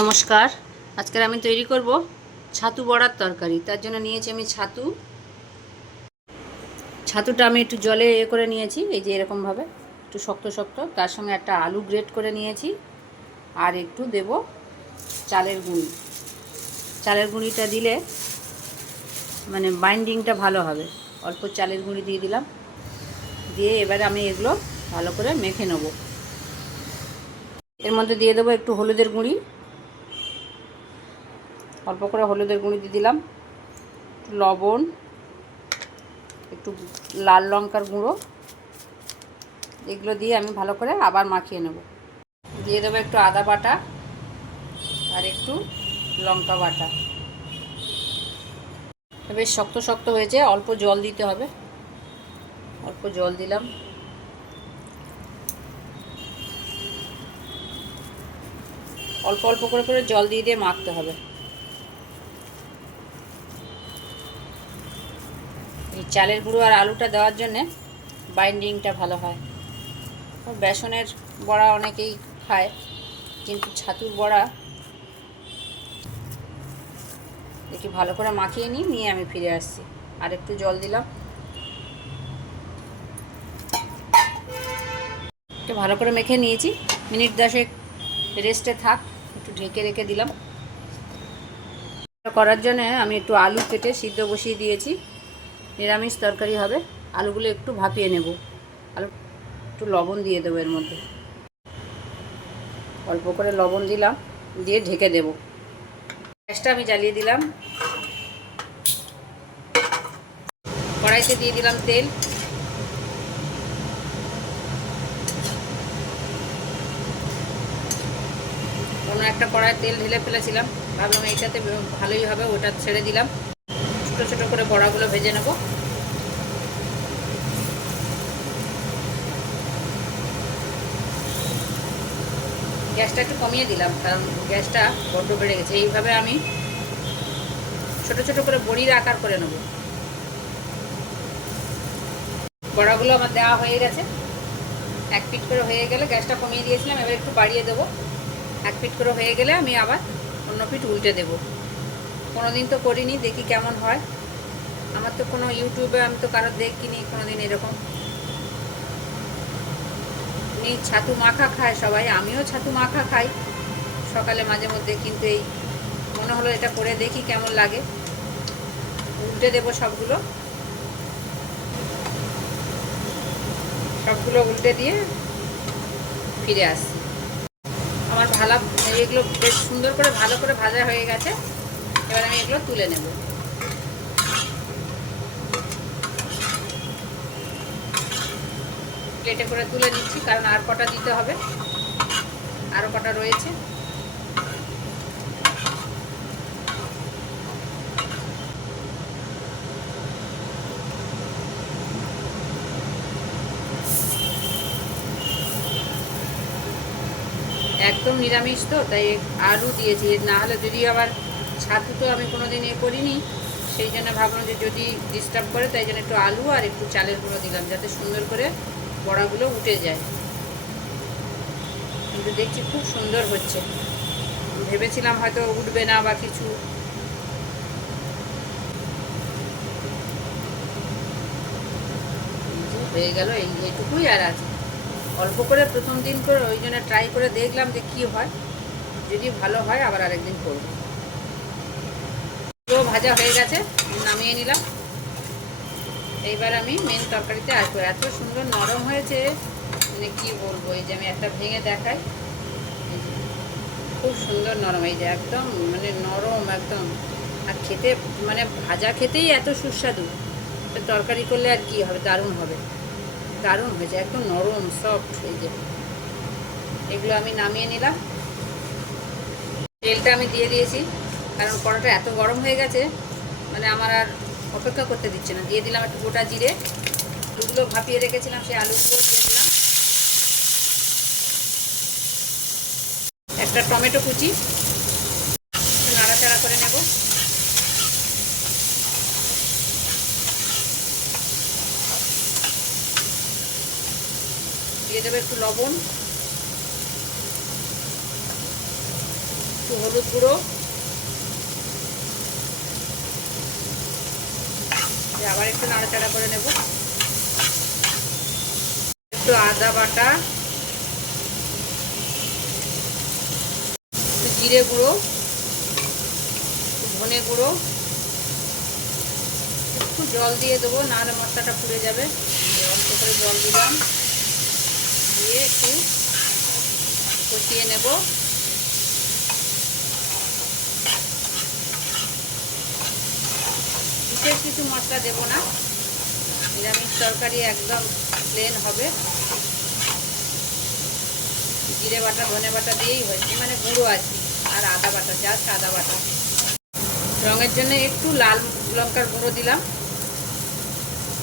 নমস্কার। আজকের আমি তৈরি করব ছাতু বড়ার তরকারি। তার জন্য নিয়েছি আমি ছাতু। ছাতুটা আমি একটু জলে এ করে নিয়েছি, এই যে এরকমভাবে। একটু শক্ত শক্ত। তার সঙ্গে একটা আলু গ্রেট করে নিয়েছি। আর একটু দেব চালের গুঁড়ি। চালের গুঁড়িটা দিলে মানে বাইন্ডিংটা ভালো হবে। অল্প চালের গুঁড়ি দিয়ে দিলাম। দিয়ে এবারে আমি এগুলো ভালো করে মেখে নেব। এর মধ্যে দিয়ে দেবো একটু হলুদের গুঁড়ি। অল্প করে হলুদের গুঁড়ি দিয়ে দিলাম লবণ, একটু লাল লঙ্কার গুঁড়ো, এগুলো দিয়ে আমি ভালো করে আবার মাখিয়ে নেব। দিয়ে দেবো একটু আদা বাটা আর একটু লঙ্কা বাটা। বেশ শক্ত শক্ত হয়েছে, অল্প জল দিতে হবে। অল্প জল দিলাম। অল্প অল্প করে করে জল দিয়ে দিয়ে মাখতে হবে। এই চালের গুঁড়ো আর আলুটা দেওয়ার জন্যে বাইন্ডিংটা ভালো হয়। বেসনের বড়া অনেকেই খায়, কিন্তু ছাতুর বড়া একটু ভালো করে মাখিয়ে নিই নিয়ে আমি ফিরে আসছি। আর একটু জল দিলাম। একটু ভালো করে মেখে নিয়েছি। মিনিট দশেক রেস্টে থাক, একটু ঢেকে রেখে দিলাম। করার জন্য আমি একটু আলু কেটে সিদ্ধ বসিয়ে দিয়েছি। নিরামিষ তরকারি হবে। আলুগুলো একটু ভাপিয়ে নেব। আলু একটু লবণ দিয়ে দেবো এর মধ্যে। অল্প করে লবণ দিলাম, দিয়ে ঢেকে দেব। গ্যাসটা আমি জ্বালিয়ে দিলাম। কড়াইতে দিয়ে দিলাম তেল। কোনো একটা কড়াই তেল ঢেলে ফেলেছিলাম। ভাবলাম এইটাতে ভালোই হবে, ওটা ছেড়ে দিলাম। ছোটো ছোটো করে বড়াগুলো ভেজে নেব। গ্যাসটা একটু কমিয়ে দিলাম, কারণ গ্যাসটা বড্ড বেড়ে গেছে। এইভাবে আমি ছোট ছোট করে বড়ির আকার করে নেব। বড়াগুলো আমার দেওয়া হয়ে গেছে। এক পিট করে হয়ে গেলে গ্যাসটা কমিয়ে দিয়েছিলাম, এবার একটু বাড়িয়ে দেবো। এক পিট করে হয়ে গেলে আমি আবার অন্য পিঠ উল্টে দেবো। দিন তো করিনি, দেখি কেমন হয়। আমার তো কোনো ইউটিউবে আমি তো কারোর দেখিনি দিন এরকম। উনি ছাতু মাখা খায় সবাই, আমিও ছাতু মাখা খাই। সকালে মাঝে মধ্যে কিন্তু এই মনে হলো এটা করে দেখি কেমন লাগে। উল্টে দেবো সবগুলো। সবগুলো উল্টে দিয়ে ফিরে আসি। আমার ভালো এগুলো বেশ সুন্দর করে, ভালো করে ভাজা হয়ে গেছে। এবার আমি এগুলো তুলে নেব। প্লেটে করে তুলে নিচ্ছি, কারণ আর কটা দিতে হবে। আরও কটা রয়েছে। একদম নিরামিষ তো, তাই আলু দিয়েছি। না হলে যদি আবার ছাতু তো আমি কোনো দিন এ করিনি। সেই জন্য ভাবলাম যে যদি ডিস্টার্ব করে, তাই জন্য একটু আলু আর একটু চালের গুঁড়ো দিলাম, যাতে সুন্দর করে বড়াগুলো উঠে যায়। কিন্তু দেখছি খুব সুন্দর হচ্ছে। ভেবেছিলাম হয়তো উঠবে না বা কিছু। হয়ে গেল, এই এইটুকুই আর আছে। অল্প করে প্রথম দিন করে ওই জন্য ট্রাই করে দেখলাম যে কী হয়। যদি ভালো হয়, আবার আরেকদিন করব। ভাজা হয়ে গেছে, নামিয়ে নিলাম। এইবার আমি মেন তরকারিতে আসব। এত সুন্দর নরম হয়েছে মানে কী বলব, এই যে আমি একটা ভেঙে দেখাই। খুব সুন্দর নরম, এই যে একদম মানে নরম একদম। আর খেতে মানে ভাজা খেতেই এত সুস্বাদু। তরকারি করলে আর কি হবে? দারুণ হবে। দারুণ হয়েছে, একদম নরম সফট এই যে। এগুলো আমি নামিয়ে নিলাম। তেলটা আমি দিয়ে দিয়েছি। কারণ কড়াটা এত গরম হয়ে গেছে মানে আমার আর অপেক্ষা করতে দিচ্ছে না। দিয়ে দিলাম একটু গোটা জিরে আলুগুলো ভাপিয়ে রেখেছিলাম, সেই আলুগুলো দিয়ে দিলাম। একটা টমেটো কুচি নাড়াচাড়া করে নেব। দিয়ে দেবো একটু লবণ, একটু হলুদ গুঁড়ো। আবার একটু নাড়াচাড়া করে নেব। একটু আদা বাটা, একটু জিরে গুঁড়ো ধনে গুঁড়ো, একটু জল দিয়ে দেবো, নাহলে মশলাটা পুড়ে যাবে। অল্প করে জল দিলাম, দিয়ে একটু কষিয়ে নেব। বিশেষ কিছু মশলা দেব না। নিরামিষ তরকারি একদম প্লেন হবে। জিরে বাটা, ধনে বাটা দিয়েই হয়েছে। মানে গুঁড়ো আছে, আর আদা বাটা, জাস্ট আদা বাটা। রঙের জন্য একটু লাল লঙ্কার গুঁড়ো দিলাম।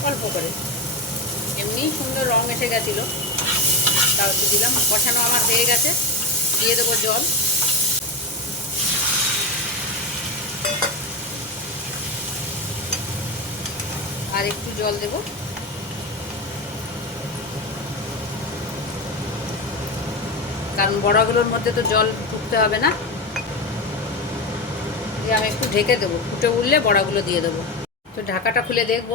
অল্প করে। এমনি সুন্দর রং এসে গেছিল। তাও একটু দিলাম, কষানো আমার হয়ে গেছে। দিয়ে দেবো জল। আর একটু জল দেব। কারণ বড়াগুলোর মধ্যে তো জল ফুটতে হবে না। দিয়ে আমি একটু ঢেকে দেবো। ফুটে উঠলে বড়াগুলো দিয়ে দেবো। তো ঢাকাটা খুলে দেখব।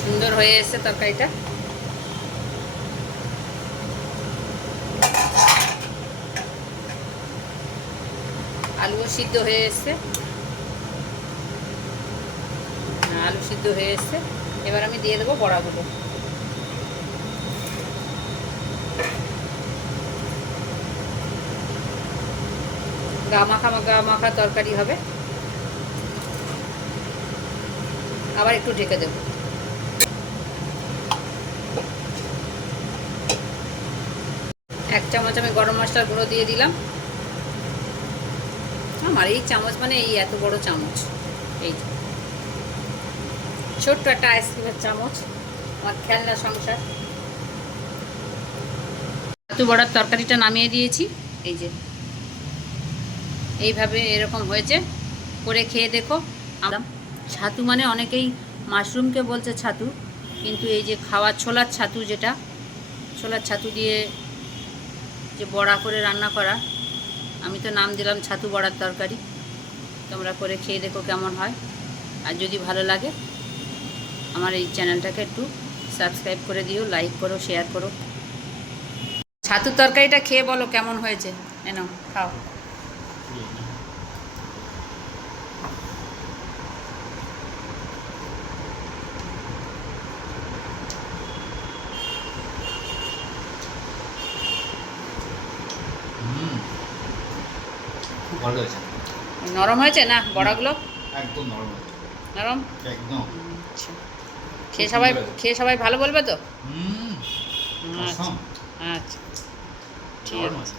সুন্দর হয়ে এসছে তরকারিটা। আলুও সিদ্ধ হয়ে এসছে। হ্যাঁ, আলু সিদ্ধ হয়ে এসছে। এবার আমি দিয়ে দেবো বড়াগুলো। গা মাখা গা মাখা তরকারি হবে। আবার একটু ঢেকে দেবো। এক চামচ আমি গরম মশলার গুঁড়ো দিয়ে দিলাম। আমার এই চামচ মানে এই এত বড় চামচ। এই। ছোট্ট একটা আইসক্রিমের চামচ, আমার খেলনা সংসার। এত বড় তরকারিটা নামিয়ে দিয়েছি, এই যে। এইভাবে এরকম হয়েছে, করে খেয়ে দেখো। ছাতু মানে অনেকেই মাশরুমকে বলছে ছাতু, কিন্তু এই যে খাওয়া ছোলার ছাতু যেটা, ছোলার ছাতু দিয়ে যে বড়া করে রান্না করা আমি তো নাম দিলাম ছাতু বড়ার তরকারি। তোমরা করে খেয়ে দেখো কেমন হয়। আর যদি ভালো লাগে, আমার এই চ্যানেলটাকে একটু সাবস্ক্রাইব করে দিও, লাইক করো, শেয়ার করো। ছাতুর তরকারিটা খেয়ে বলো কেমন হয়েছে। এনো খাও। ভালো হয়েছে। নরম হয়েছে? না বড়াগুলো একদম নরম নরম? একদম। আচ্ছা। খেয়ে সবাই খেয়ে সবাই ভালো বলবে তো? আচ্ছা। আচ্ছা। ঠিক আছে।